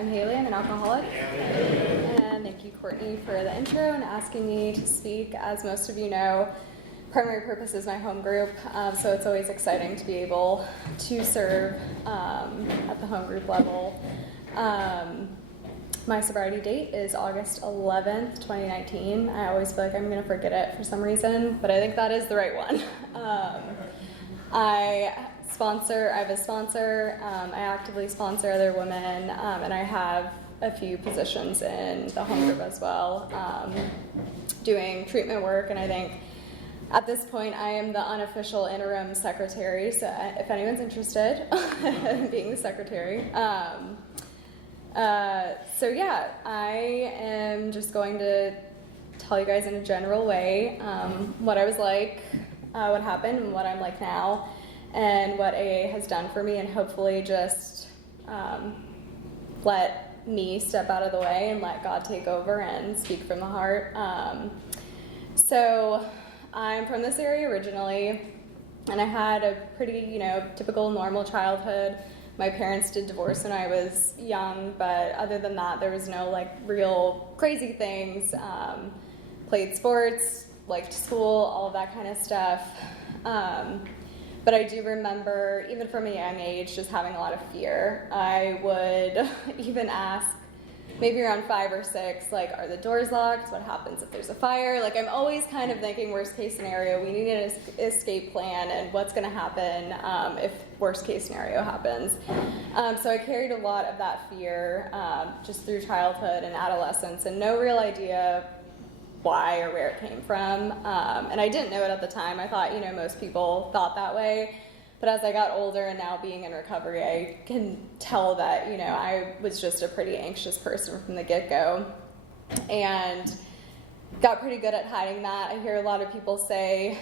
I'm Haley, I'm an alcoholic. And thank you, Courtney, for the intro and asking me to speak. As most of you know, Primary Purpose is my home group, so it's always exciting to be able to serve at the home group level. My sobriety date is August 11th, 2019. I always feel like I'm going to forget it for some reason, but I think that is the right one. I have a sponsor, I actively sponsor other women, and I have a few positions in the home group as well, doing treatment work, and I think at this point I am the unofficial interim secretary, so if anyone's interested in being the secretary. So yeah, I am just going to tell you guys in a general way what I was like, what happened, and what I'm like now, and what AA has done for me, and hopefully just let me step out of the way and let God take over and speak from the heart. So I'm from this area originally, and I had a pretty, typical normal childhood. My parents did divorce when I was young, but other than that, there was no real crazy things. Played sports, liked school, all of that kind of stuff. But I do remember, even from a young age, just having a lot of fear. I would even ask, maybe around 5 or 6, are the doors locked? What happens if there's a fire? I'm always kind of thinking worst case scenario, we need an escape plan, and what's going to happen if worst case scenario happens. So I carried a lot of that fear just through childhood and adolescence, and no real idea why or where it came from. And I didn't know it at the time. I thought, most people thought that way. But as I got older and now being in recovery, I can tell that, I was just a pretty anxious person from the get-go and got pretty good at hiding that. I hear a lot of people say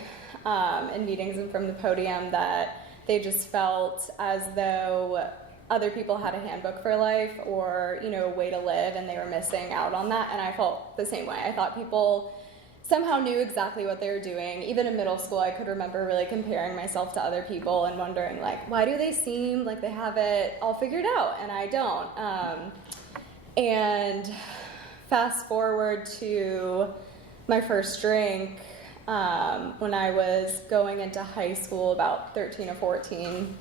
in meetings and from the podium that they just felt as though other people had a handbook for life or, a way to live, and they were missing out on that. And I felt the same way. I thought people somehow knew exactly what they were doing. Even in middle school, I could remember really comparing myself to other people and wondering, why do they seem like they have it all figured out and I don't? And fast forward to my first drink when I was going into high school, about 13 or 14.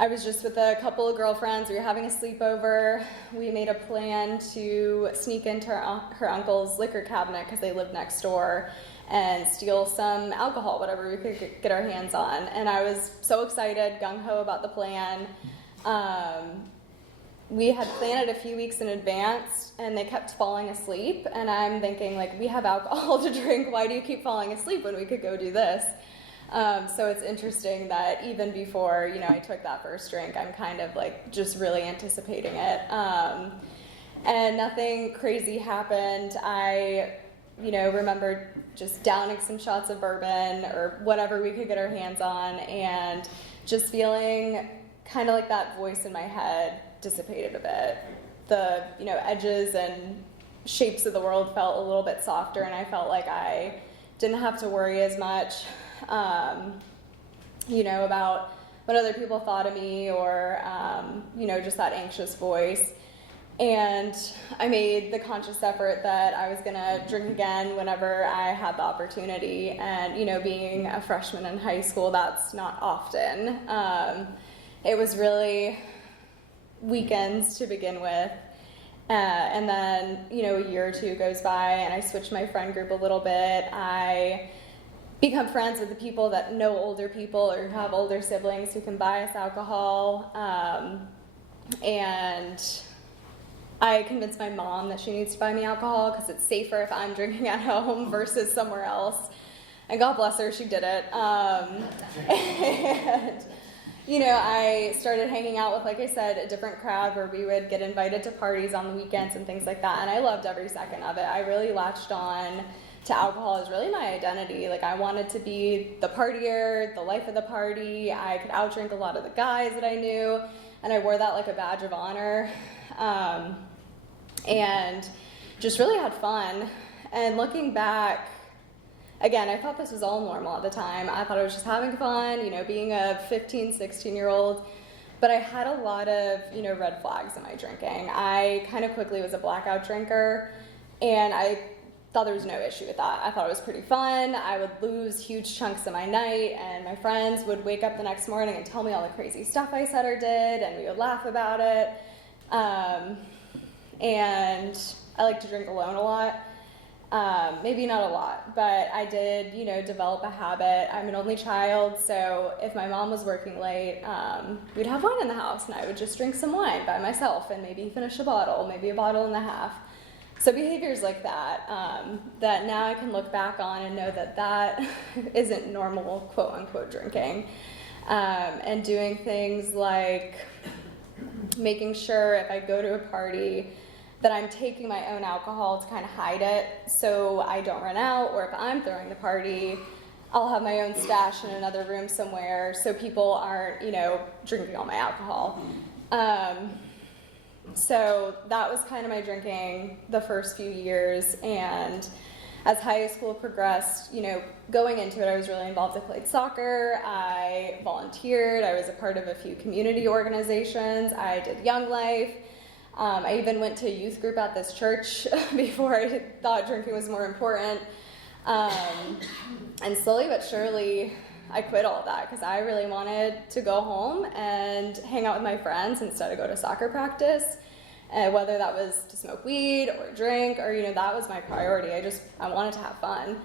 I was just with a couple of girlfriends. We were having a sleepover. We made a plan to sneak into her uncle's liquor cabinet because they lived next door and steal some alcohol, whatever we could get our hands on. And I was so excited, gung-ho about the plan. We had planned it a few weeks in advance, and they kept falling asleep. And I'm thinking, we have alcohol to drink. Why do you keep falling asleep when we could go do this? So it's interesting that even before, I took that first drink, I'm kind of just really anticipating it. And nothing crazy happened. I, remember just downing some shots of bourbon or whatever we could get our hands on, and just feeling kind of like that voice in my head dissipated a bit. The, edges and shapes of the world felt a little bit softer, and I felt like I didn't have to worry as much about what other people thought of me or, just that anxious voice. And I made the conscious effort that I was going to drink again whenever I had the opportunity. And, being a freshman in high school, that's not often. It was really weekends to begin with. And then, a year or two goes by and I switch my friend group a little bit. I become friends with the people that know older people or have older siblings who can buy us alcohol. And I convinced my mom that she needs to buy me alcohol because it's safer if I'm drinking at home versus somewhere else. And God bless her, she did it. And, I started hanging out with, like I said, a different crowd where we would get invited to parties on the weekends and things like that. And I loved every second of it. I really latched on to alcohol as really my identity. I wanted to be the partier, the life of the party. I could outdrink a lot of the guys that I knew, and I wore that like a badge of honor. And just really had fun. And looking back, again, I thought this was all normal at the time. I thought I was just having fun, being a 15, 16-year-old. But I had a lot of, red flags in my drinking. I kind of quickly was a blackout drinker, and I thought there was no issue with that. I thought it was pretty fun. I would lose huge chunks of my night, and my friends would wake up the next morning and tell me all the crazy stuff I said or did, and we would laugh about it. And I like to drink alone a lot. Maybe not a lot, but I did, develop a habit. I'm an only child, so if my mom was working late, we'd have wine in the house, and I would just drink some wine by myself and maybe finish a bottle, maybe a bottle and a half. So behaviors like that, that now I can look back on and know that that isn't normal, quote unquote, drinking. And doing things like making sure if I go to a party that I'm taking my own alcohol to kind of hide it so I don't run out, or if I'm throwing the party, I'll have my own stash in another room somewhere so people aren't, drinking all my alcohol. So that was kind of my drinking the first few years, and as high school progressed, going into it, I was really involved. I played soccer, I volunteered, I was a part of a few community organizations, I did Young Life. I even went to a youth group at this church before I thought drinking was more important. And slowly but surely, I quit all of that because I really wanted to go home and hang out with my friends instead of go to soccer practice. Whether that was to smoke weed or drink or, that was my priority. I wanted to have fun.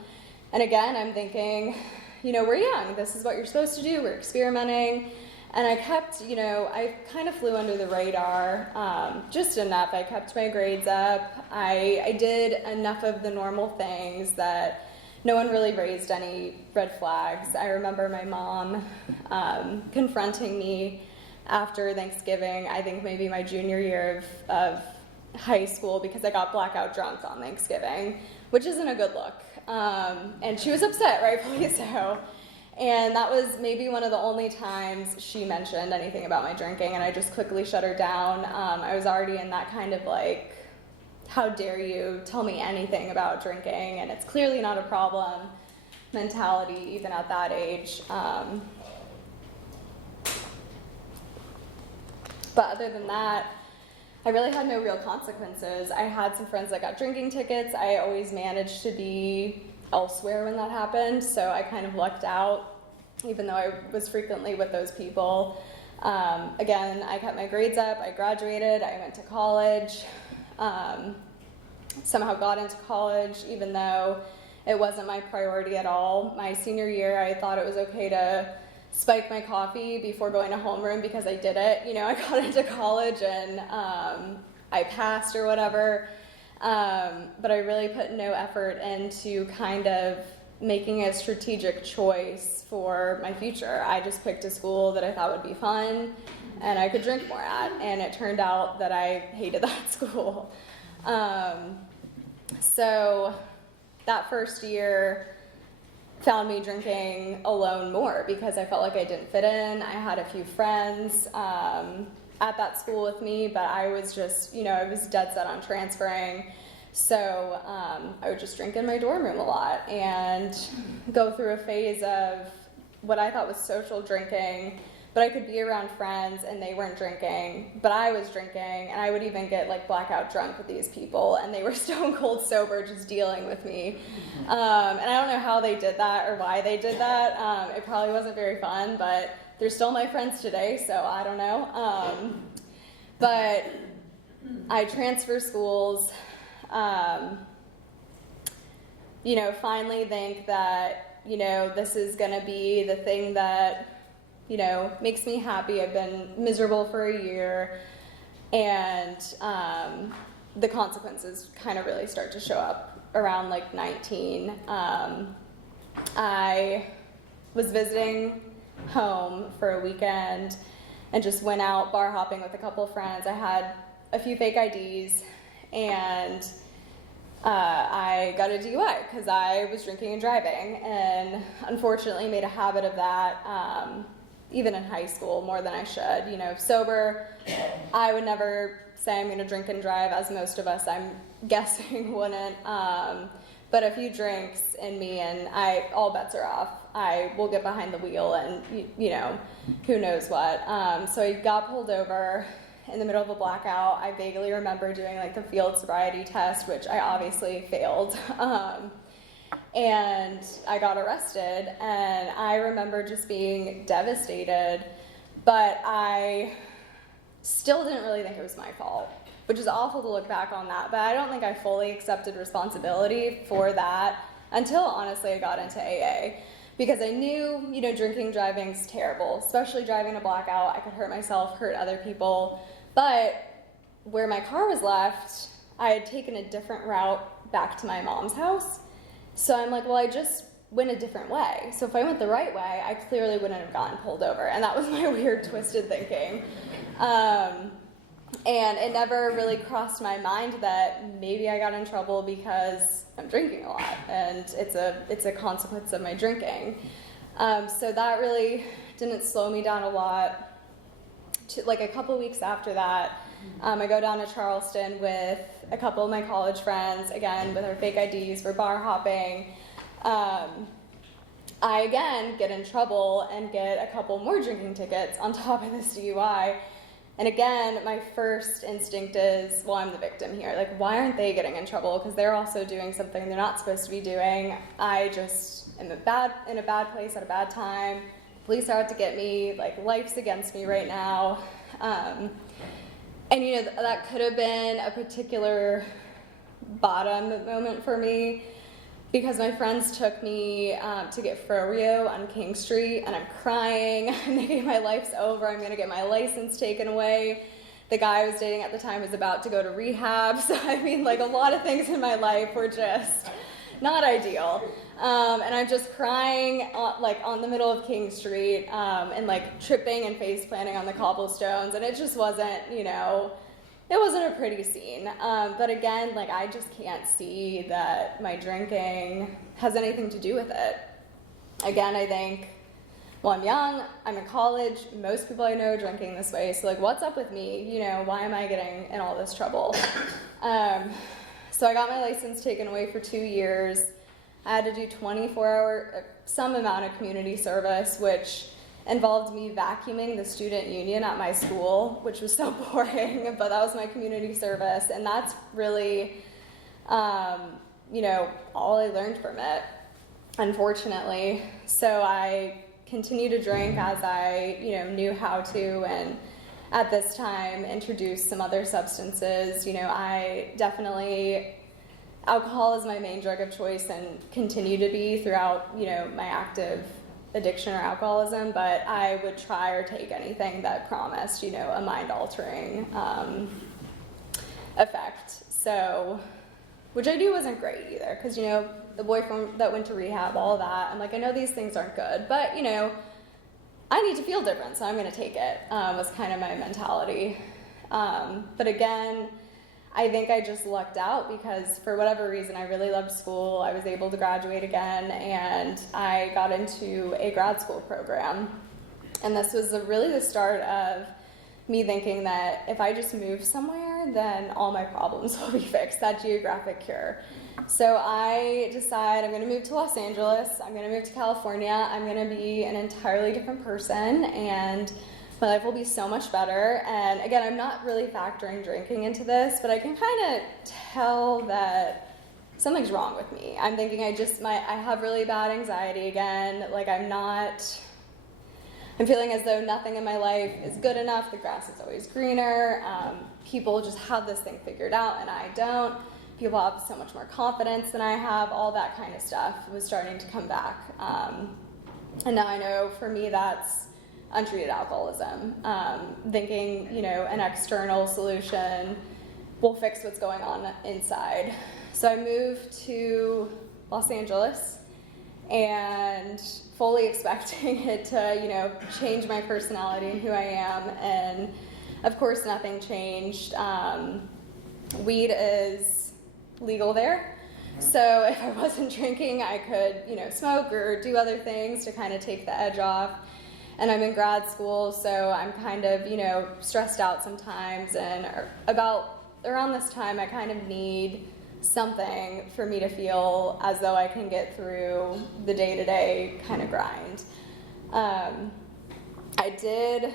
And again, I'm thinking, we're young. This is what you're supposed to do. We're experimenting. And I kept, I kind of flew under the radar, just enough. I kept my grades up. I did enough of the normal things that no one really raised any red flags. I remember my mom confronting me after Thanksgiving, I think maybe my junior year of high school, because I got blackout drunk on Thanksgiving, which isn't a good look. And she was upset, rightfully so. And that was maybe one of the only times she mentioned anything about my drinking, and I just quickly shut her down. I was already in that kind of like, how dare you tell me anything about drinking, and it's clearly not a problem mentality even at that age. But other than that, I really had no real consequences. I had some friends that got drinking tickets. I always managed to be elsewhere when that happened, so I kind of lucked out, even though I was frequently with those people. Again, I kept my grades up, I graduated, I went to college, somehow got into college, even though it wasn't my priority at all. My senior year, I thought it was okay to spike my coffee before going to homeroom because I did it. I got into college and I passed or whatever. But I really put no effort into kind of making a strategic choice for my future. I just picked a school that I thought would be fun and I could drink more at, and it turned out that I hated that school. So that first year found me drinking alone more because I felt like I didn't fit in. I had a few friends at that school with me, but I was just, I was dead set on transferring. So I would just drink in my dorm room a lot and go through a phase of what I thought was social drinking, but I could be around friends and they weren't drinking, but I was drinking, and I would even get like blackout drunk with these people, and they were stone cold sober just dealing with me. And I don't know how they did that or why they did that. It probably wasn't very fun, but they're still my friends today, so I don't know. But I transfer schools, finally think that, this is going to be the thing that, makes me happy. I've been miserable for a year, and the consequences kind of really start to show up around like 19. I was visiting home for a weekend and just went out bar hopping with a couple friends. I had a few fake IDs, and I got a DUI because I was drinking and driving, and unfortunately made a habit of that, even in high school, more than I should. Sober, I would never say I'm going to drink and drive, as most of us, I'm guessing, wouldn't. But a few drinks in me, and all bets are off. I will get behind the wheel and, you know, who knows what. So I got pulled over in the middle of a blackout. I vaguely remember doing like the field sobriety test, which I obviously failed. And I got arrested, and I remember just being devastated, but I still didn't really think it was my fault, which is awful to look back on that, but I don't think I fully accepted responsibility for that until, honestly, I got into AA. Because I knew, you know, drinking, driving's terrible, especially driving a blackout. I could hurt myself, hurt other people. But where my car was left, I had taken a different route back to my mom's house. So I'm like, well, I just went a different way. So if I went the right way, I clearly wouldn't have gotten pulled over. And that was my weird, twisted thinking. And it never really crossed my mind that maybe I got in trouble because I'm drinking a lot, and it's a consequence of my drinking. So that really didn't slow me down a lot. Like a couple weeks after that, I go down to Charleston with a couple of my college friends, again with our fake IDs, we're bar hopping. I again get in trouble and get a couple more drinking tickets on top of this DUI. And again, my first instinct is, well, I'm the victim here. Like, why aren't they getting in trouble? Because they're also doing something they're not supposed to be doing. I just am in a bad place at a bad time. Police are out to get me. Like, life's against me right now. And, you know, that could have been a particular bottom moment for me, because my friends took me to get froyo on King Street, and I'm crying. I'm thinking my life's over. I'm going to get my license taken away. The guy I was dating at the time was about to go to rehab. So, I mean, like, a lot of things in my life were just not ideal. And I'm just crying, on the middle of King Street, and, like, tripping and face planting on the cobblestones. And it just wasn't, you know, it wasn't a pretty scene. But again, like, I just can't see that my drinking has anything to do with it. Again, I think, well, I'm young, I'm in college, most people I know are drinking this way, so, like, what's up with me? You know, why am I getting in all this trouble? So I got my license taken away for 2 years. I had to do 24-hour, some amount of community service, which involved me vacuuming the student union at my school, which was so boring, but that was my community service, and that's really, you know, all I learned from it, unfortunately. So I continued to drink as I, you know, knew how to, and at this time introduced some other substances. You know, alcohol is my main drug of choice and continue to be throughout, you know, my active addiction or alcoholism, but I would try or take anything that promised, you know, a mind-altering effect. So, which I knew wasn't great either, because, you know, the boyfriend that went to rehab, all that, I'm like, I know these things aren't good, but, you know, I need to feel different, so I'm going to take it, was kind of my mentality. But again, I think I just lucked out because for whatever reason, I really loved school. I was able to graduate again, and I got into a grad school program. And this was really the start of me thinking that if I just move somewhere, then all my problems will be fixed, that geographic cure. So I decide I'm going to move to Los Angeles, I'm going to move to California, I'm going to be an entirely different person, and my life will be so much better. And again, I'm not really factoring drinking into this, but I can kind of tell that something's wrong with me. I'm thinking I have really bad anxiety again. Like, I'm feeling as though nothing in my life is good enough. The grass is always greener. People just have this thing figured out and I don't. People have so much more confidence than I have. All that kind of stuff was starting to come back. And now I know for me that's untreated alcoholism. Thinking, you know, an external solution will fix what's going on inside. So I moved to Los Angeles and fully expecting it to, you know, change my personality and who I am. And of course, nothing changed. Weed is legal there. So if I wasn't drinking, I could, you know, smoke or do other things to kind of take the edge off. And I'm in grad school, so I'm kind of, you know, stressed out sometimes. And around this time, I kind of need something for me to feel as though I can get through the day-to-day kind of grind. I did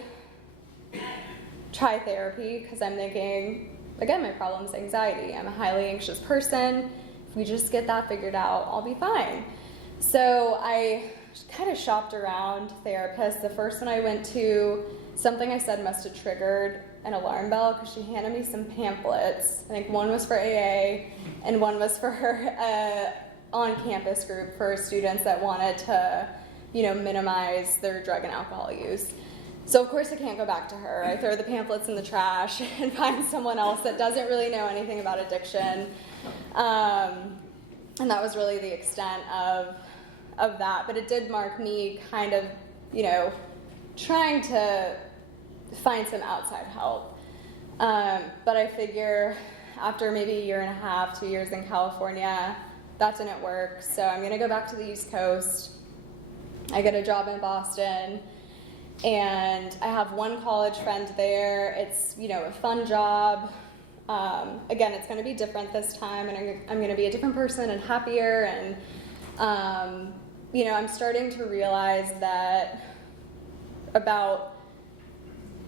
try therapy because I'm thinking, again, my problem is anxiety. I'm a highly anxious person. If we just get that figured out, I'll be fine. So I kind of shopped around therapists. The first one I went to, something I said must have triggered an alarm bell because she handed me some pamphlets. I think one was for AA and one was for her on-campus group for students that wanted to, minimize their drug and alcohol use. So of course I can't go back to her. I throw the pamphlets in the trash and find someone else that doesn't really know anything about addiction. And that was really the extent of that. But it did mark me kind of, trying to find some outside help. But I figure after maybe a year and a half, 2 years in California, that didn't work. So I'm gonna go back to the East Coast. I get a job in Boston, and I have one college friend there. It's, a fun job. Again, it's gonna be different this time, and I'm gonna be a different person and happier, and, I'm starting to realize that about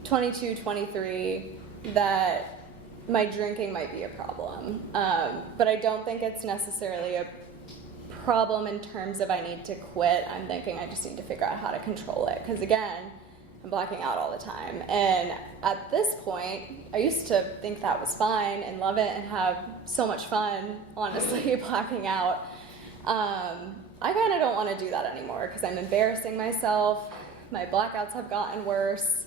22, 23, that my drinking might be a problem. But I don't think it's necessarily a problem in terms of I need to quit. I'm thinking I just need to figure out how to control it. Because again, I'm blacking out all the time. And at this point, I used to think that was fine and love it and have so much fun, honestly, blacking out. I kind of don't want to do that anymore because I'm embarrassing myself. My blackouts have gotten worse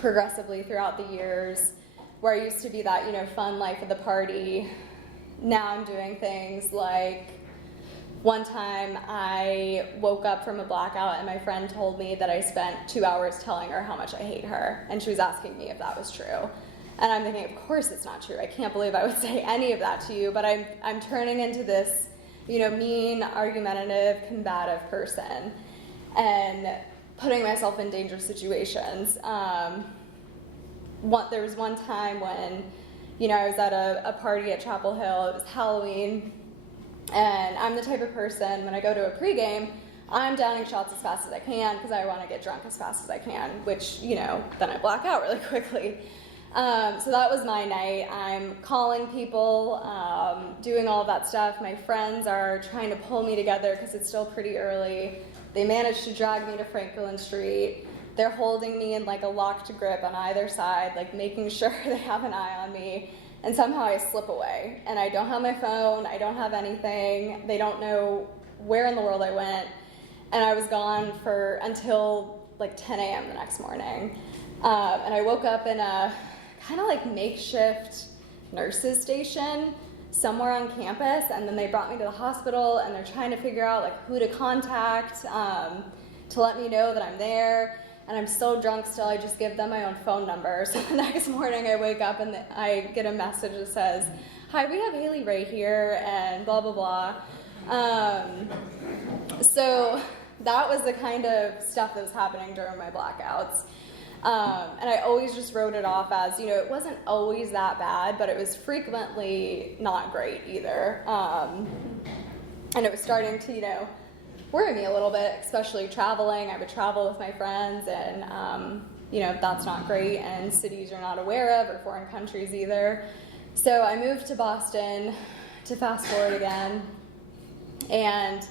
progressively throughout the years. Where I used to be that, fun life of the party, now I'm doing things like, one time I woke up from a blackout and my friend told me that I spent 2 hours telling her how much I hate her, and she was asking me if that was true. And I'm thinking, of course it's not true. I can't believe I would say any of that to you, but I'm turning into this, mean, argumentative, combative person and putting myself in dangerous situations. There was one time when, I was at a party at Chapel Hill. It was Halloween, and I'm the type of person, when I go to a pregame, I'm downing shots as fast as I can because I want to get drunk as fast as I can, which, then I black out really quickly. So that was my night. I'm calling people, doing all of that stuff. My friends are trying to pull me together because it's still pretty early. They managed to drag me to Franklin Street. They're holding me in like a locked grip on either side, like making sure they have an eye on me. And somehow I slip away. And I don't have my phone, I don't have anything. They don't know where in the world I went. And I was gone until like 10 a.m. the next morning. And I woke up in a kind of like makeshift nurses station somewhere on campus. And then they brought me to the hospital, and they're trying to figure out like who to contact to let me know that I'm there. And I'm so drunk still, I just give them my own phone number. So the next morning I wake up and I get a message that says, "Hi, we have Haley Ray here," and blah, blah, blah. So that was the kind of stuff that was happening during my blackouts. And I always just wrote it off as, it wasn't always that bad, but it was frequently not great either. And it was starting to, worry me a little bit, especially traveling. I would travel with my friends, and that's not great, and cities you're not aware of, or foreign countries either. So I moved to Boston, to fast forward again, and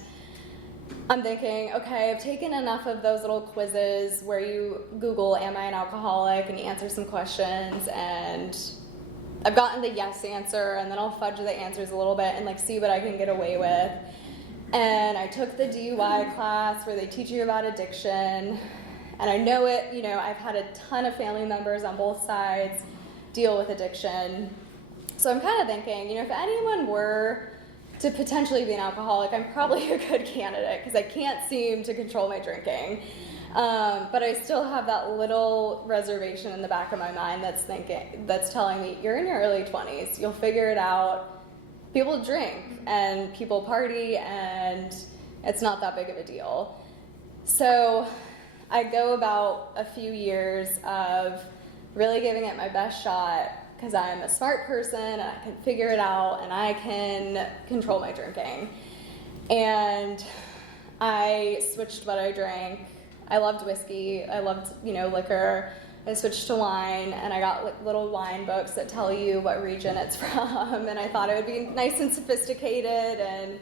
I'm thinking, okay, I've taken enough of those little quizzes where you Google, am I an alcoholic, and you answer some questions, and I've gotten the yes answer, and then I'll fudge the answers a little bit and see what I can get away with. And I took the DUI class where they teach you about addiction, and I know it, I've had a ton of family members on both sides deal with addiction. So I'm kind of thinking, if anyone were to potentially be an alcoholic, I'm probably a good candidate because I can't seem to control my drinking. But I still have that little reservation in the back of my mind that's telling me, you're in your early 20s, you'll figure it out. People drink and people party, and it's not that big of a deal. So I go about a few years of really giving it my best shot, because I'm a smart person and I can figure it out and I can control my drinking. And I switched what I drank. I loved whiskey. I loved, liquor. I switched to wine, and I got like little wine books that tell you what region it's from, and I thought it would be nice and sophisticated, and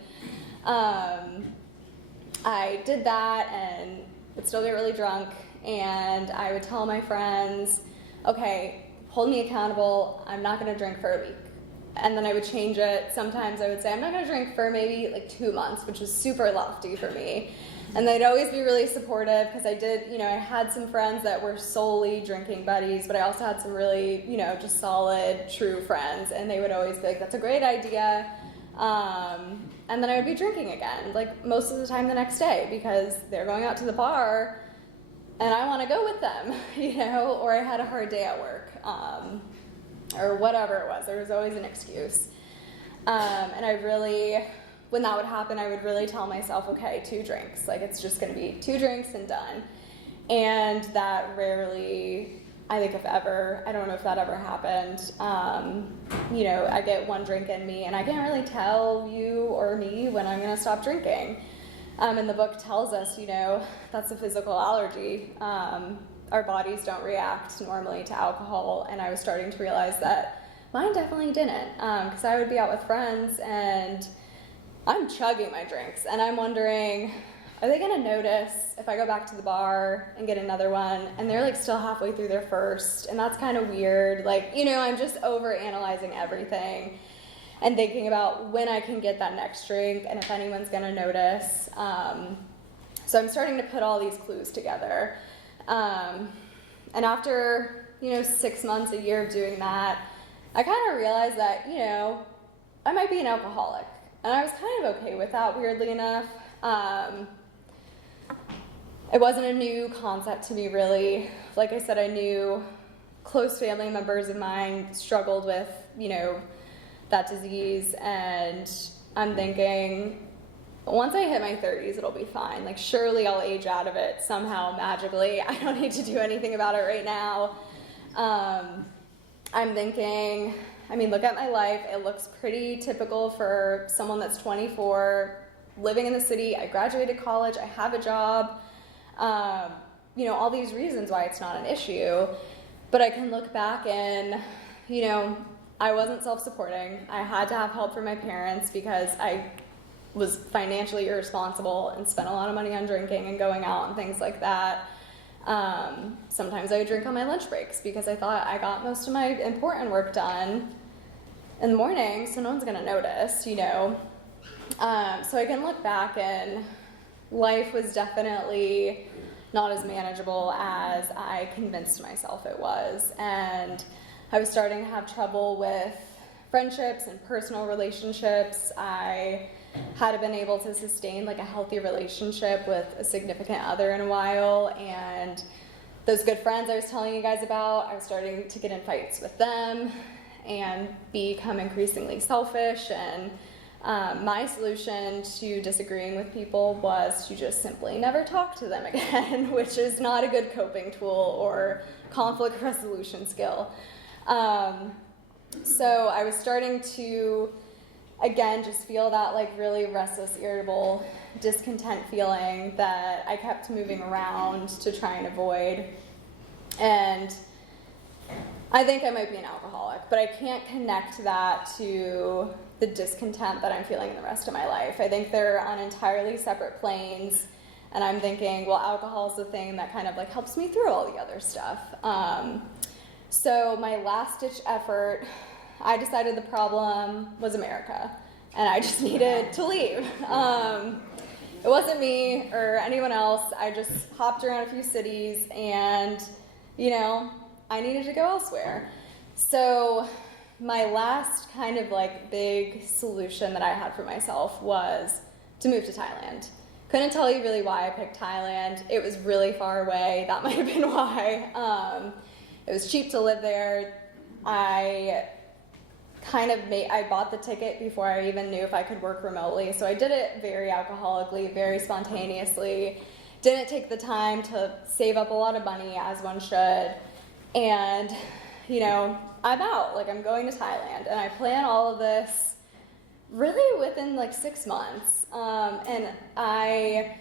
I did that and would still get really drunk, and I would tell my friends, okay, hold me accountable, I'm not going to drink for a week. And then I would change it. Sometimes I would say, I'm not going to drink for maybe like 2 months, which is super lofty for me. And they'd always be really supportive, because I did, I had some friends that were solely drinking buddies, but I also had some really, just solid, true friends, and they would always be like, that's a great idea. And then I would be drinking again, like most of the time the next day, because they're going out to the bar and I want to go with them, or I had a hard day at work, or whatever it was. There was always an excuse. And when that would happen, I would really tell myself, okay, 2 drinks. Like, it's just going to be 2 drinks and done. And that rarely, I think if ever, I don't know if that ever happened. I get 1 drink in me, and I can't really tell you or me when I'm going to stop drinking. And the book tells us, that's a physical allergy. Our bodies don't react normally to alcohol, and I was starting to realize that mine definitely didn't, because I would be out with friends, and I'm chugging my drinks, and I'm wondering, are they going to notice if I go back to the bar and get another one, and they're like still halfway through their first, and that's kind of weird. Like, I'm just over-analyzing everything and thinking about when I can get that next drink and if anyone's going to notice. So I'm starting to put all these clues together. And after, 6 months, a year of doing that, I kind of realized that, I might be an alcoholic. And I was kind of okay with that, weirdly enough. It wasn't a new concept to me, really. Like I said, I knew close family members of mine struggled with, that disease. And I'm thinking, once I hit my 30s, it'll be fine. Like, surely I'll age out of it somehow, magically. I don't need to do anything about it right now. I'm thinking, look at my life. It looks pretty typical for someone that's 24, living in the city. I graduated college. I have a job. All these reasons why it's not an issue. But I can look back and, I wasn't self-supporting. I had to have help from my parents because I was financially irresponsible and spent a lot of money on drinking and going out and things like that. Sometimes I would drink on my lunch breaks because I thought I got most of my important work done in the morning, so no one's going to notice, So I can look back, and life was definitely not as manageable as I convinced myself it was. And I was starting to have trouble with friendships and personal relationships. I hadn't been able to sustain like a healthy relationship with a significant other in a while, and those good friends I was telling you guys about, I was starting to get in fights with them and become increasingly selfish. And my solution to disagreeing with people was to just simply never talk to them again, which is not a good coping tool or conflict resolution skill. So I was starting to, again, just feel that like really restless, irritable, discontent feeling that I kept moving around to try and avoid. And I think I might be an alcoholic, but I can't connect that to the discontent that I'm feeling in the rest of my life. I think they're on entirely separate planes, and I'm thinking, well, alcohol is the thing that kind of like helps me through all the other stuff. So my last-ditch effort, I decided the problem was America, and I just needed to leave. It wasn't me or anyone else. I just hopped around a few cities, and, I needed to go elsewhere. So my last kind of like big solution that I had for myself was to move to Thailand. Couldn't tell you really why I picked Thailand. It was really far away. That might have been why. It was cheap to live there. I bought the ticket before I even knew if I could work remotely. So I did it very alcoholically, very spontaneously. Didn't take the time to save up a lot of money as one should. And I'm out, like I'm going to Thailand, and I plan all of this really within like 6 months. And I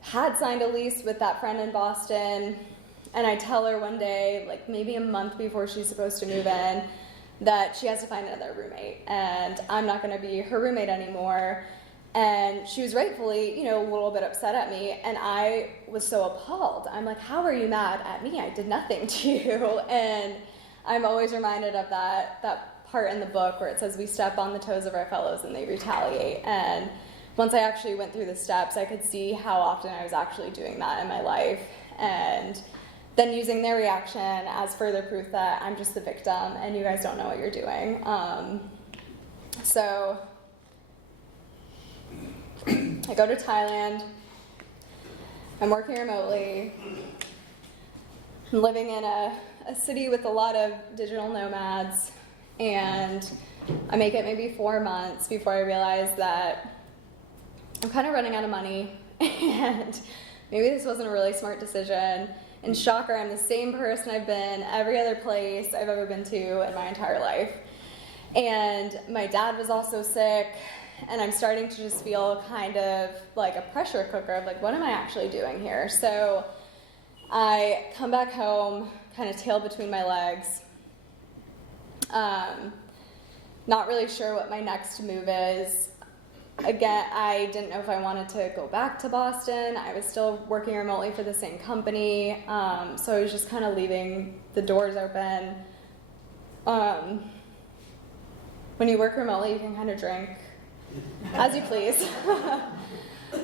had signed a lease with that friend in Boston, and I tell her one day, like maybe a month before she's supposed to move in, that she has to find another roommate, and I'm not going to be her roommate anymore. And she was rightfully, a little bit upset at me, and I was so appalled. I'm like, how are you mad at me? I did nothing to you. And I'm always reminded of that part in the book where it says we step on the toes of our fellows and they retaliate. And once I actually went through the steps, I could see how often I was actually doing that in my life. And then using their reaction as further proof that I'm just the victim and you guys don't know what you're doing. So I go to Thailand. I'm working remotely. I'm living in a city with a lot of digital nomads, and I make it maybe 4 months before I realize that I'm kind of running out of money, and maybe this wasn't a really smart decision. And shocker, I'm the same person I've been every other place I've ever been to in my entire life. And my dad was also sick, and I'm starting to just feel kind of like a pressure cooker of like, what am I actually doing here? So I come back home, kind of tail between my legs, not really sure what my next move is. Again, I didn't know if I wanted to go back to Boston. I was still working remotely for the same company, so I was just kind of leaving the doors open. When you work remotely, you can kind of drink as you please.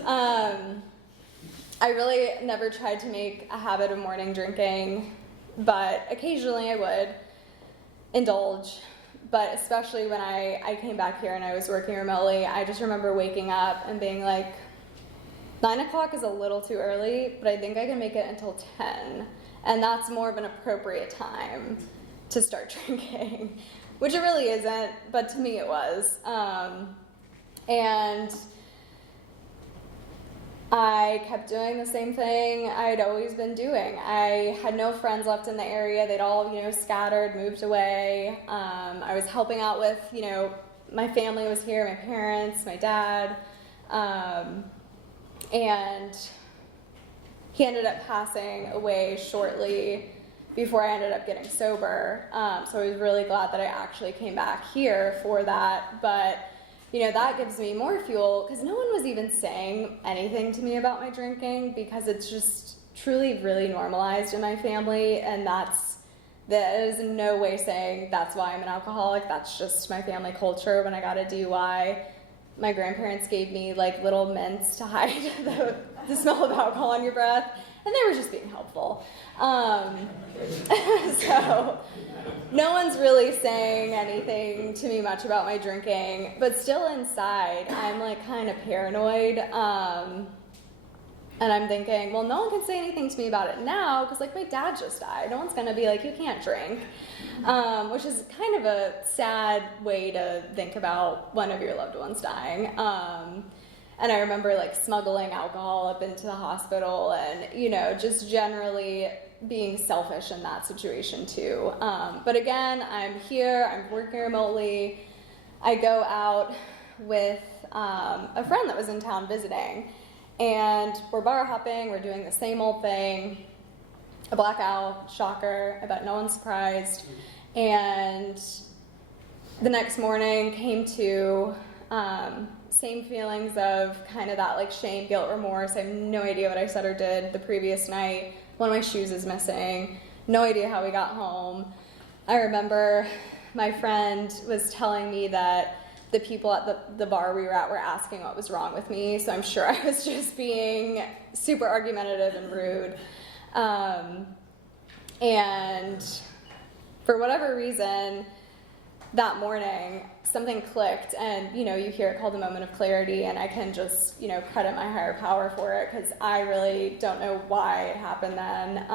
I really never tried to make a habit of morning drinking, but occasionally I would indulge. But especially when I came back here and I was working remotely, I just remember waking up and being like, 9 o'clock is a little too early, but I think I can make it until 10. And that's more of an appropriate time to start drinking, which it really isn't, but to me it was. And I kept doing the same thing I'd always been doing. I had no friends left in the area. They'd all, scattered, moved away. I was helping out with, my family was here, my parents, my dad. And he ended up passing away shortly before I ended up getting sober. So I was really glad that I actually came back here for that. But that gives me more fuel, because no one was even saying anything to me about my drinking, because it's just truly really normalized in my family, and that is in no way saying that's why I'm an alcoholic. That's just my family culture. When I got a DUI, my grandparents gave me like little mints to hide the smell of alcohol on your breath, and they were just being helpful. So no one's really saying anything to me much about my drinking, but still inside, I'm like kind of paranoid. And I'm thinking, well, no one can say anything to me about it now, because like my dad just died. No one's gonna be like, you can't drink, which is kind of a sad way to think about one of your loved ones dying. And I remember like smuggling alcohol up into the hospital, and just generally being selfish in that situation too. But again, I'm here, I'm working remotely. I go out with a friend that was in town visiting, and we're bar hopping, we're doing the same old thing, a blackout, shocker, I bet no one's surprised. And the next morning came to same feelings of kind of that like shame, guilt, remorse. I have no idea what I said or did the previous night. One of my shoes is missing. No idea how we got home. I remember my friend was telling me that the people at the bar we were at were asking what was wrong with me, so I'm sure I was just being super argumentative and rude. And for whatever reason, that morning, something clicked, and you hear it called a moment of clarity, and I can just credit my higher power for it, because I really don't know why it happened then.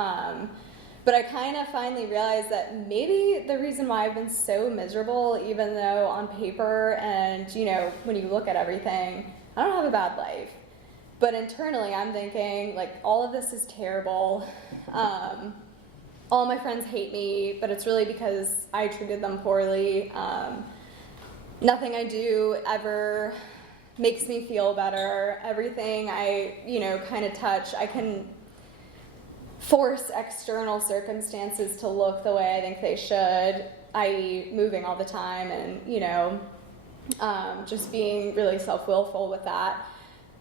But I kind of finally realized that maybe the reason why I've been so miserable, even though on paper and when you look at everything, I don't have a bad life, but internally I'm thinking like all of this is terrible. all my friends hate me, but it's really because I treated them poorly. Nothing I do ever makes me feel better. Everything I, kind of touch, I can force external circumstances to look the way I think they should, i.e. moving all the time and, just being really self-willful with that.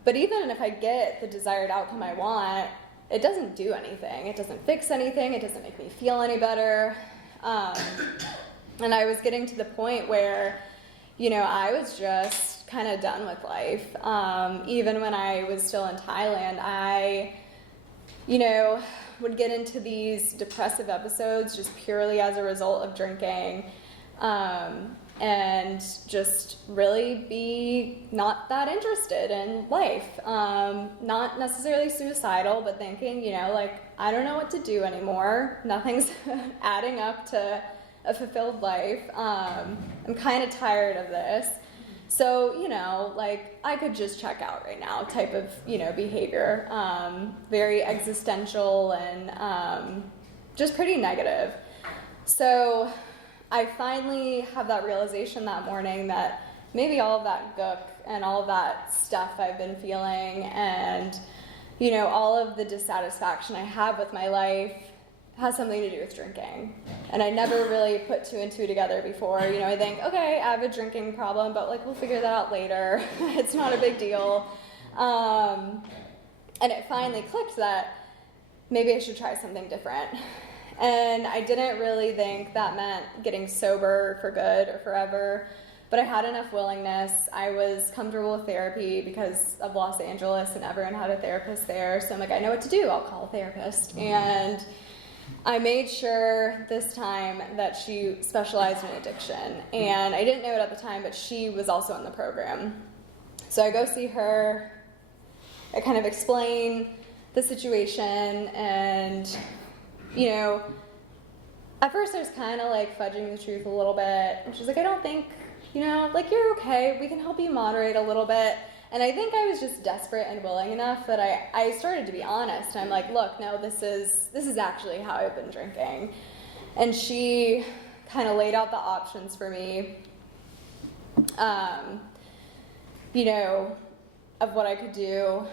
But even if I get the desired outcome I want, it doesn't do anything. It doesn't fix anything. It doesn't make me feel any better. And I was getting to the point where, I was just kind of done with life. Even when I was still in Thailand, I, would get into these depressive episodes just purely as a result of drinking. And just really be not that interested in life. Not necessarily suicidal, but thinking, I don't know what to do anymore. Nothing's adding up to a fulfilled life. I'm kind of tired of this. So, I could just check out right now type of, behavior. Very existential and just pretty negative. So I finally have that realization that morning that maybe all of that gook and all of that stuff I've been feeling and, all of the dissatisfaction I have with my life has something to do with drinking. And I never really put two and two together before. I think, okay, I have a drinking problem, but we'll figure that out later. It's not a big deal. And it finally clicked that maybe I should try something different. And I didn't really think that meant getting sober for good or forever, but I had enough willingness. I was comfortable with therapy because of Los Angeles and everyone had a therapist there. So I'm like, I know what to do. I'll call a therapist. And I made sure this time that she specialized in addiction. And I didn't know it at the time, but she was also in the program. So I go see her. I kind of explain the situation and at first I was kind of fudging the truth a little bit. And she's like, I don't think, you're okay. We can help you moderate a little bit. And I think I was just desperate and willing enough that I started to be honest. I'm like, look, no, this is actually how I've been drinking. And she kind of laid out the options for me, of what I could do.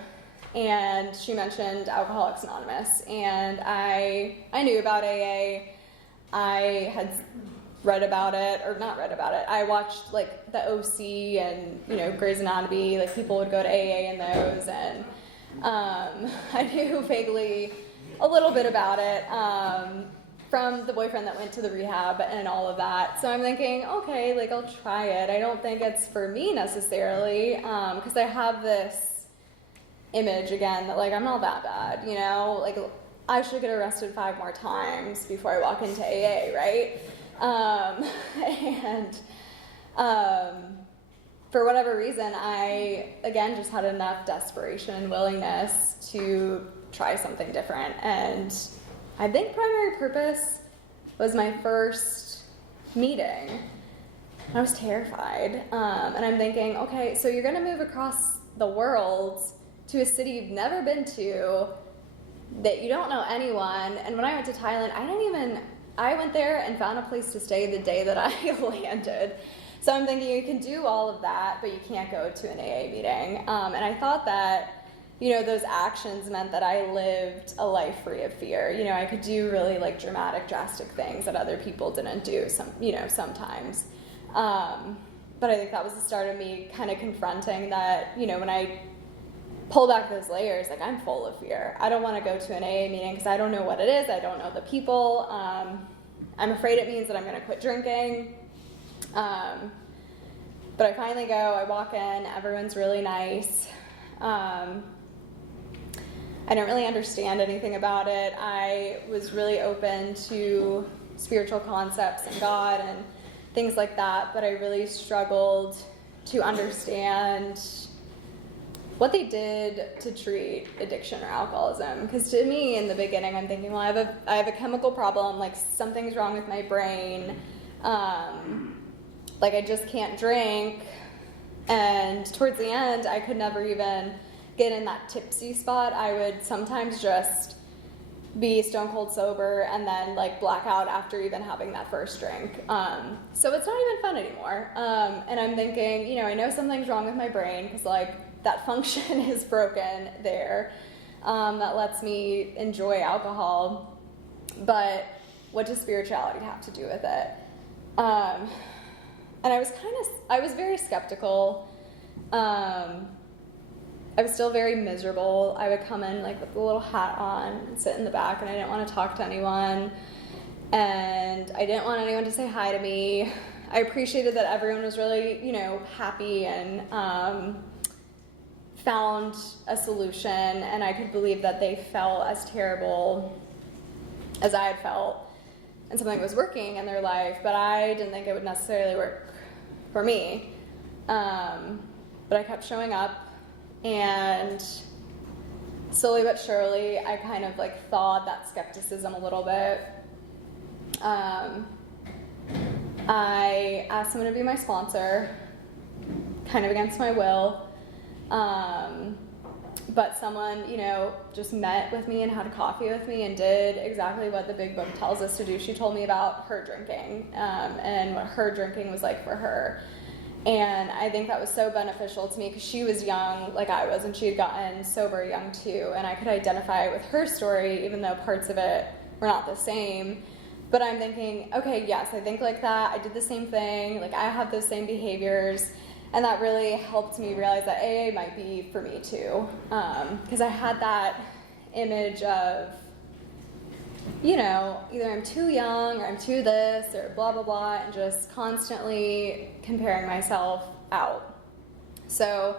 And she mentioned Alcoholics Anonymous, and I knew about AA. I had read about it, or not read about it. I watched the OC and Grey's Anatomy. People would go to AA in those, and I knew vaguely a little bit about it from the boyfriend that went to the rehab and all of that. So I'm thinking, okay, I'll try it. I don't think it's for me necessarily, because I have this image again that I'm not that bad, I should get arrested 5 more times before I walk into AA, right? For whatever reason, I again just had enough desperation and willingness to try something different. And I think Primary Purpose was my first meeting. I was terrified, and I'm thinking, okay, so you're gonna move across the world to a city you've never been to, that you don't know anyone. And when I went to Thailand, I went there and found a place to stay the day that I landed. So I'm thinking you can do all of that, but you can't go to an AA meeting. And I thought that, those actions meant that I lived a life free of fear. I could do really dramatic, drastic things that other people didn't do sometimes. But I think that was the start of me kind of confronting that, when I pull back those layers, I'm full of fear. I don't want to go to an AA meeting because I don't know what it is. I don't know the people. I'm afraid it means that I'm going to quit drinking. But I finally go, I walk in, everyone's really nice. I didn't really understand anything about it. I was really open to spiritual concepts and God and things like that, but I really struggled to understand what they did to treat addiction or alcoholism. Because to me, in the beginning, I'm thinking, well, I have a chemical problem, something's wrong with my brain, I just can't drink. And towards the end, I could never even get in that tipsy spot. I would sometimes just be stone cold sober and then like blackout after even having that first drink. So it's not even fun anymore. And I'm thinking, you know, I know something's wrong with my brain because like that function is broken there. That lets me enjoy alcohol. But what does spirituality have to do with it? And I was very skeptical. I was still very miserable. I would come in like with a little hat on and sit in the back, and I didn't want to talk to anyone. And I didn't want anyone to say hi to me. I appreciated that everyone was really, you know, happy and found a solution, and I could believe that they felt as terrible as I had felt, and something was working in their life, but I didn't think it would necessarily work for me. But I kept showing up, and slowly but surely, I kind of like thawed that skepticism a little bit. I asked someone to be my sponsor, kind of against my will. But someone, you know, just met with me and had coffee with me and did exactly what the big book tells us to do. She told me about her drinking, and what her drinking was like for her. And I think that was so beneficial to me because she was young like I was, and she had gotten sober young too. And I could identify with her story, even though parts of it were not the same. But I'm thinking, okay, yes, I think like that. I did the same thing. Like I have those same behaviors. And that really helped me realize that AA might be for me too. Because I had that image of, you know, either I'm too young or I'm too this or blah, blah, blah, and just constantly comparing myself out. So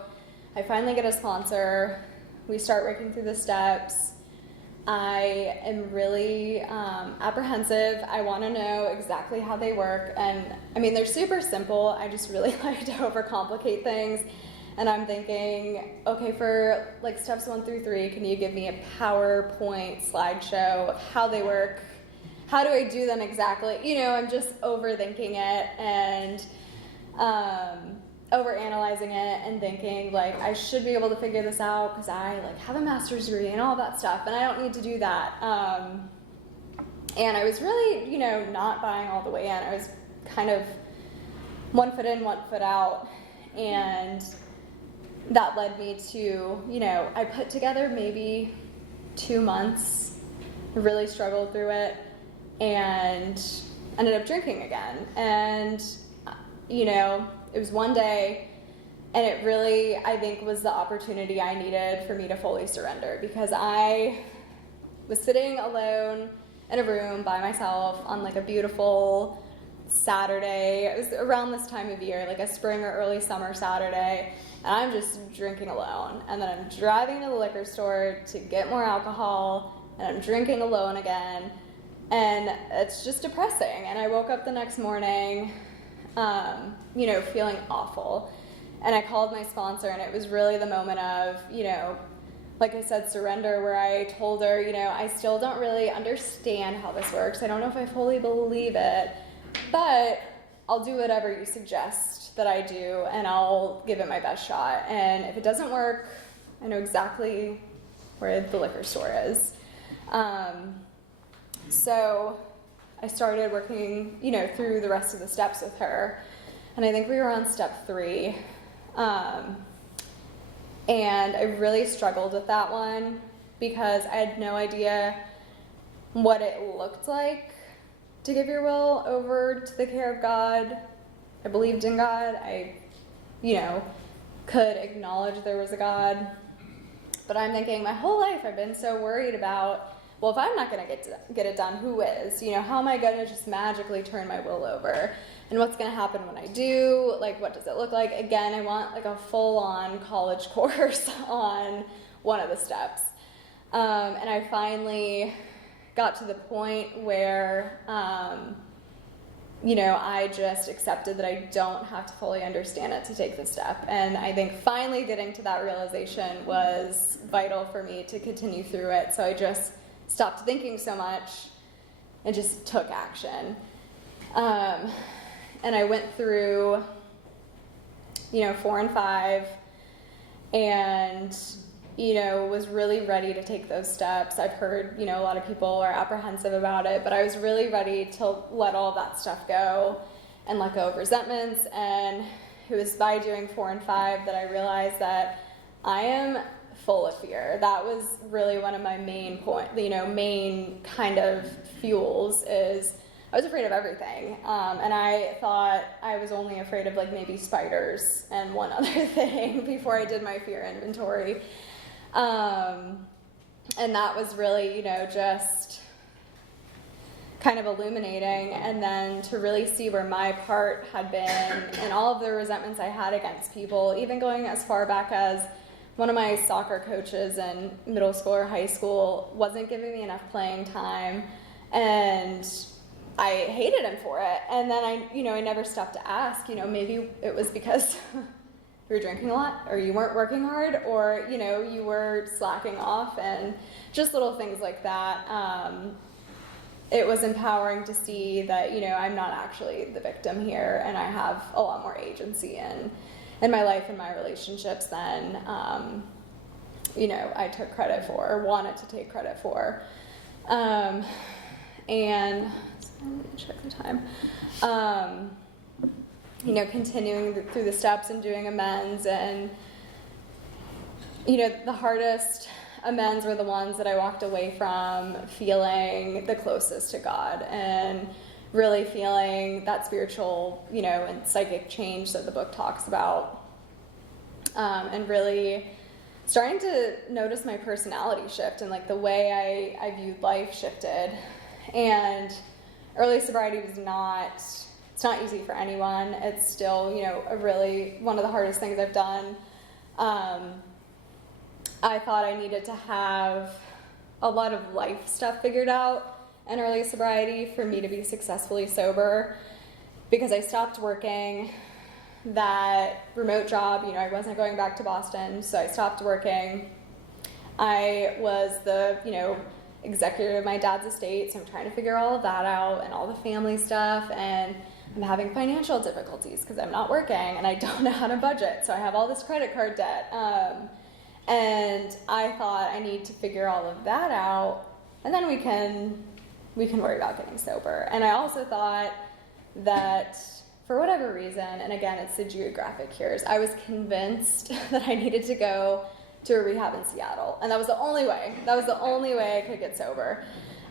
I finally get a sponsor. We start working through the steps. I am really apprehensive. I want to know exactly how they work. And I mean, they're super simple. I just really like to overcomplicate things. And I'm thinking, okay, for like steps 1 through 3, can you give me a PowerPoint slideshow of how they work? How do I do them exactly? You know, I'm just overthinking it and overanalyzing it and thinking like I should be able to figure this out because I like have a master's degree and all that stuff, and I don't need to do that. And I was really, you know, not buying all the way in. I was kind of 1 foot in, 1 foot out, and that led me to, you know, I put together maybe 2 months, really struggled through it, and ended up drinking again. And, you know, it was one day, and it really, I think, was the opportunity I needed for me to fully surrender, because I was sitting alone in a room by myself on like a beautiful Saturday. It was around this time of year, like a spring or early summer Saturday, and I'm just drinking alone. And then I'm driving to the liquor store to get more alcohol, and I'm drinking alone again, and it's just depressing. And I woke up the next morning, you know, feeling awful. And I called my sponsor, and it was really the moment of, you know, like I said, surrender, where I told her, you know, I still don't really understand how this works. I don't know if I fully believe it, but I'll do whatever you suggest that I do, and I'll give it my best shot. And if it doesn't work, I know exactly where the liquor store is. So I started working, you know, through the rest of the steps with her. And I think we were on step 3. And I really struggled with that one because I had no idea what it looked like to give your will over to the care of God. I believed in God. I, you know, could acknowledge there was a God. But I'm thinking my whole life I've been so worried about, well, if I'm not going to get it done, who is? You know, how am I going to just magically turn my will over? And what's going to happen when I do? Like, what does it look like? Again, I want like a full-on college course on one of the steps. And I finally got to the point where, you know, I just accepted that I don't have to fully understand it to take the step. And I think finally getting to that realization was vital for me to continue through it. So I just stopped thinking so much and just took action. And I went through, you know, 4 and 5, and was really ready to take those steps. I've heard, a lot of people are apprehensive about it, but I was really ready to let all that stuff go and let go of resentments. And it was by doing 4 and 5 that I realized that I am full of fear. That was really one of my main main kind of fuels is I was afraid of everything. And I thought I was only afraid of like maybe spiders and one other thing before I did my fear inventory. And that was really, just kind of illuminating. And then to really see where my part had been and all of the resentments I had against people, even going as far back as one of my soccer coaches in middle school or high school wasn't giving me enough playing time, and I hated him for it. And then I never stopped to ask, maybe it was because you were drinking a lot, or you weren't working hard, or, you were slacking off, and just little things like that. It was empowering to see that, I'm not actually the victim here, and I have a lot more agency in my life and my relationships than, I took credit for or wanted to take credit for. And let me check the time. Continuing through the steps and doing amends, and, the hardest amends were the ones that I walked away from feeling the closest to God and really feeling that spiritual, and psychic change that the book talks about, and really starting to notice my personality shift and like the way I viewed life shifted. And early sobriety was it's not easy for anyone. It's still, one of the hardest things I've done. I thought I needed to have a lot of life stuff figured out in early sobriety for me to be successfully sober, because I stopped working that remote job. I wasn't going back to Boston, so I stopped working. I was the, executive of my dad's estate, so I'm trying to figure all of that out and all the family stuff, and I'm having financial difficulties because I'm not working and I don't know how to budget, so I have all this credit card debt. And I thought I need to figure all of that out, and then we can worry about getting sober. And I also thought that for whatever reason, and again, it's the geographic cures, I was convinced that I needed to go to a rehab in Seattle, and that was the only way. That was the only way I could get sober.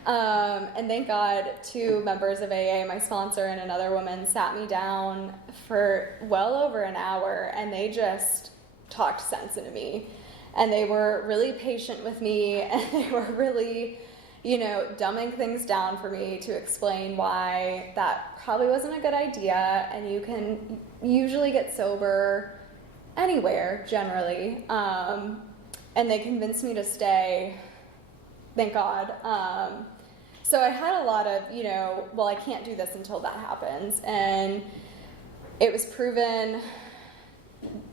And thank God 2 members of AA, my sponsor and another woman, sat me down for well over an hour, and they just talked sense into me. And they were really patient with me, and they were really, dumbing things down for me to explain why that probably wasn't a good idea, and you can usually get sober anywhere, generally. And they convinced me to stay, thank God. So I had a lot of, well, I can't do this until that happens. And it was proven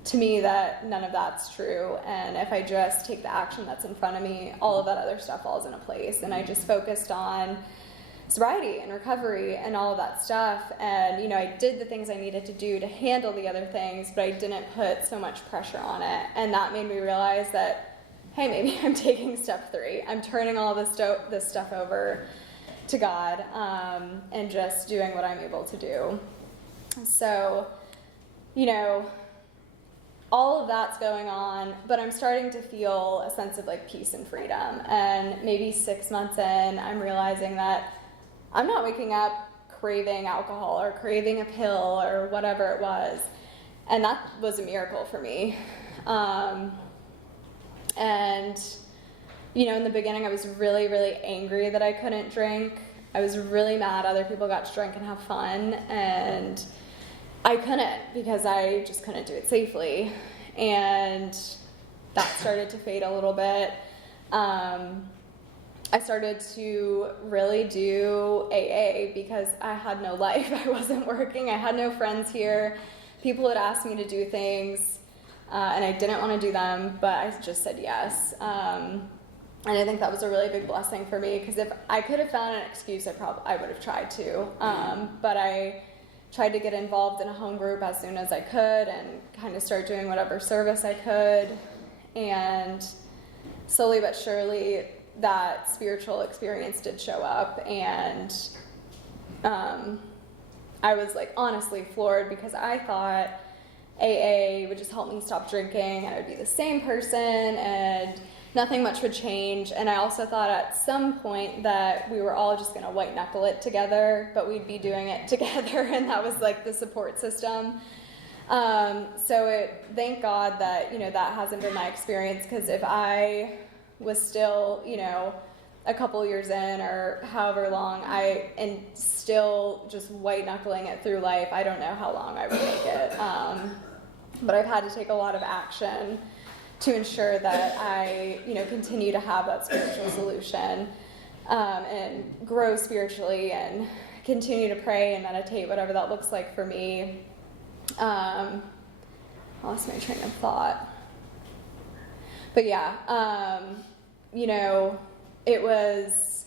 to me that none of that's true, and if I just take the action that's in front of me, all of that other stuff falls into place. And I just focused on sobriety and recovery and all of that stuff, and I did the things I needed to do to handle the other things, but I didn't put so much pressure on it. And that made me realize that, hey, maybe I'm taking step 3. I'm turning all this stuff over to God, and just doing what I'm able to do. So, all of that's going on, but I'm starting to feel a sense of like peace and freedom. And maybe 6 months in, I'm realizing that I'm not waking up craving alcohol or craving a pill or whatever it was. And that was a miracle for me. And, in the beginning, I was really, really angry that I couldn't drink. I was really mad other people got to drink and have fun, and I couldn't, because I just couldn't do it safely. And that started to fade a little bit. I started to really do AA because I had no life. I wasn't working. I had no friends here. People had asked me to do things, and I didn't want to do them, but I just said yes. And I think that was a really big blessing for me, because if I could have found an excuse, I would have tried to. But I tried to get involved in a home group as soon as I could and kind of start doing whatever service I could. And slowly but surely that spiritual experience did show up, and I was like honestly floored, because I thought AA would just help me stop drinking and I would be the same person and nothing much would change. And I also thought at some point that we were all just going to white knuckle it together, but we'd be doing it together, and that was like the support system. Thank God that, that hasn't been my experience, because if I was still, a couple years in or however long, and still just white knuckling it through life, I don't know how long I would make it. But I've had to take a lot of action to ensure that I, continue to have that spiritual solution, and grow spiritually and continue to pray and meditate, whatever that looks like for me. I lost my train of thought. But yeah, it was,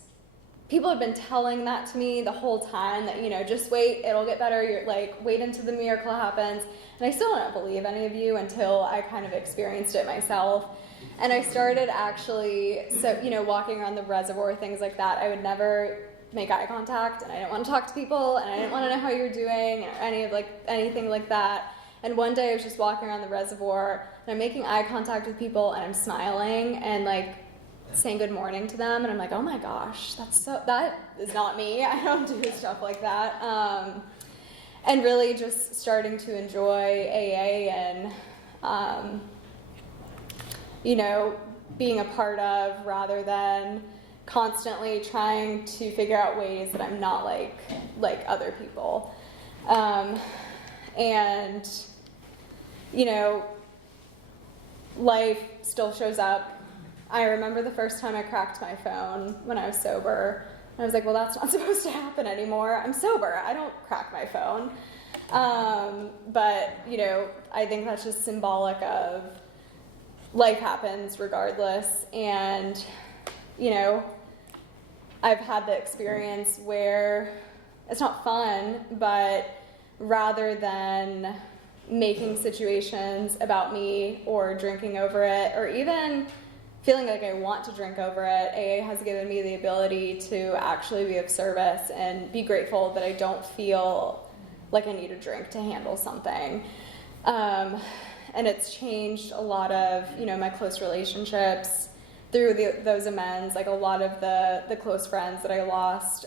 people have been telling that to me the whole time, that, just wait, it'll get better. You're like, wait until the miracle happens. And I still don't believe any of you until I kind of experienced it myself. And I started actually, walking around the reservoir, things like that, I would never make eye contact, and I didn't want to talk to people, and I didn't want to know how you're doing, or anything like that. And one day I was just walking around the reservoir, and I'm making eye contact with people, and I'm smiling, and saying good morning to them, and I'm like, oh my gosh, that is not me. I don't do stuff like that. And really just starting to enjoy AA and, being a part of, rather than constantly trying to figure out ways that I'm not like other people. And, life still shows up. I remember the first time I cracked my phone when I was sober. I was like, well, that's not supposed to happen anymore. I'm sober. I don't crack my phone. But, I think that's just symbolic of life happens regardless. And, I've had the experience where it's not fun, but rather than making situations about me or drinking over it, or even feeling like I want to drink over it, AA has given me the ability to actually be of service and be grateful that I don't feel like I need a drink to handle something. And it's changed a lot of, my close relationships through those amends, like a lot of the close friends that I lost,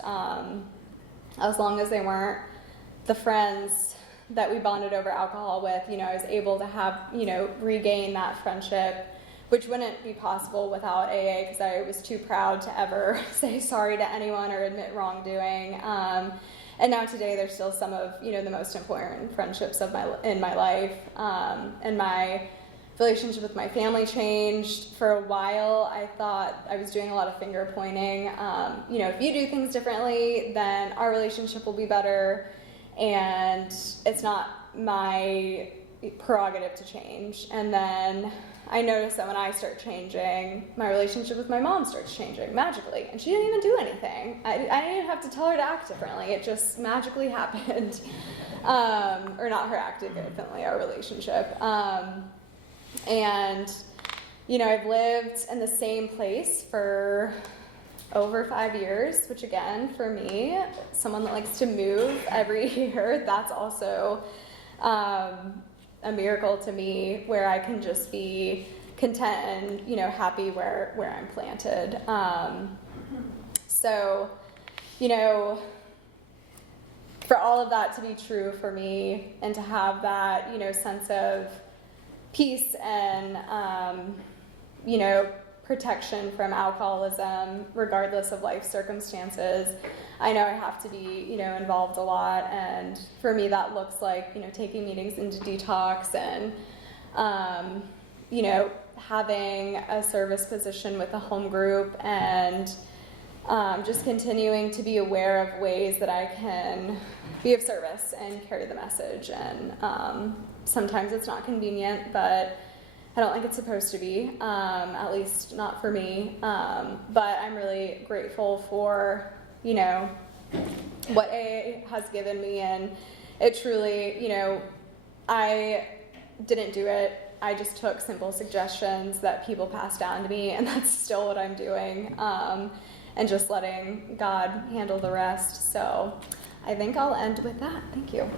as long as they weren't the friends that we bonded over alcohol with, I was able to have, regain that friendship, which wouldn't be possible without AA, because I was too proud to ever say sorry to anyone or admit wrongdoing. And now today, there's still some of, the most important friendships in my life. And my relationship with my family changed. For a while, I thought I was doing a lot of finger pointing. If you do things differently, then our relationship will be better. And it's not my prerogative to change. And then I noticed that when I start changing, my relationship with my mom starts changing magically. And she didn't even do anything. I didn't even have to tell her to act differently. It just magically happened. Or not her acting differently, our relationship. And, I've lived in the same place for over 5 years, which again, for me, someone that likes to move every year, that's also a miracle to me, where I can just be content and, happy where I'm planted. For all of that to be true for me, and to have that, sense of peace and, protection from alcoholism, regardless of life circumstances, I know I have to be, involved a lot. And for me, that looks like, taking meetings into detox and, having a service position with a home group, and just continuing to be aware of ways that I can be of service and carry the message. And sometimes it's not convenient, but I don't think it's supposed to be, at least not for me. But I'm really grateful for, what AA has given me. And it truly, I didn't do it I just took simple suggestions that people passed down to me, and that's still what I'm doing, and just letting God handle the rest. So I think I'll end with that. Thank you.